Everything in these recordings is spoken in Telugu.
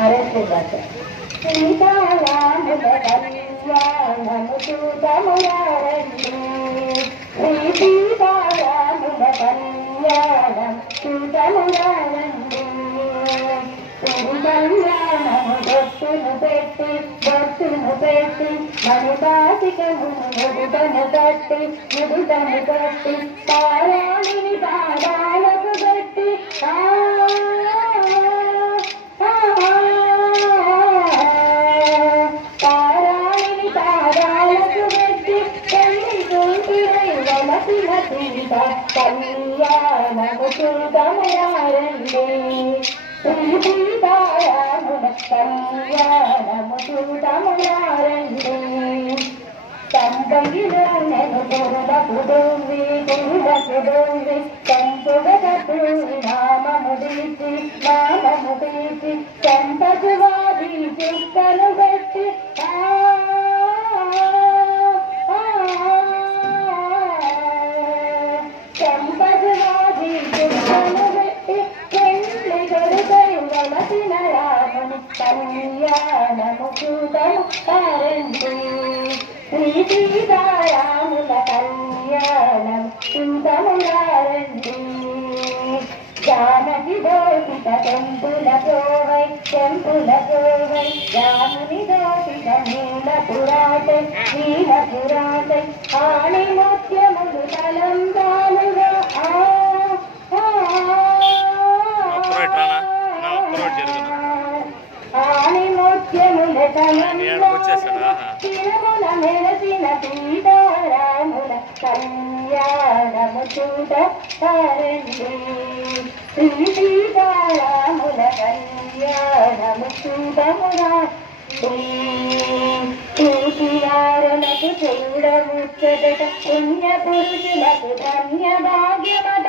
అరెస్ట్ భాష సీతారాముల కళ్యాణము చూడమురారండి శ్రీ సీతారాముల కళ్యాణం చూడమురారండి కళ్యాణము బొట్టును పెట్టి మణిపాతికమును ముడుటను కట్టి పారాణిని పాదాలకు పెట్టి పారాణిని పాదాలకు పెట్టి తల్లి కూతురై వలసిన సీత కళ్యాణము చూడమురారండి శ్రీ సీతారాముల కళ్యాణము చూడమురారండి తంబగిలో నేను గురులకు దొంగి తంపుగటు నామము తీసి చంపకు వారి చుక్కలు పెట్టి చంపకు వారి చుక్కలు పెట్టి పెళ్లి కొడుకై వలసిన రాముని కళ్యాణము చూడమురారండి శ్రీ సీతారాముల కళ్యాణం చూడమురారండి జానకి దోషిత చెంపుల కోవై రాముని దోషిత నీలపురాటై ఆణి ముత్యములు తలంబాలుగా ఆణి ముత్యముల తిరుమల మెరసిన సీతారాముల కళ్యాణము చూడమురారండి శ్రీ సీతారాముల కళ్యాణము చూడమురారండి చూసియారులకు చూడముచ్చట పుణ్య పురుషులకు ధన్య భాగ్యమట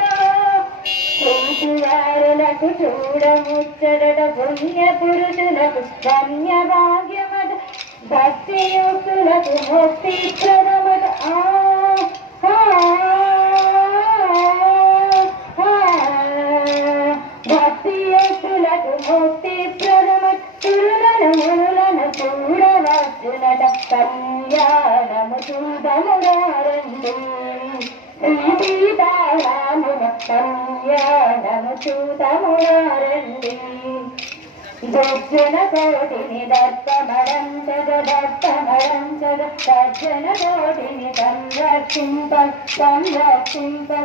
చూసియారులకు చూడముచ్చట పుణ్య పురుషులకు ధన్య భాగ్యమట భక్తియుక్తులకు ముక్తి ప్రదమట భక్తియుక్తులకు ముక్తి ప్రదమట సురులను మునులను చూడవచ్చునట కళ్యాణము చూడమురారండి శ్రీ సీతారాముల కళ్యాణము చూడమురారండి దర్శన కోటిని దర్శన కోటిని సంరక్షింప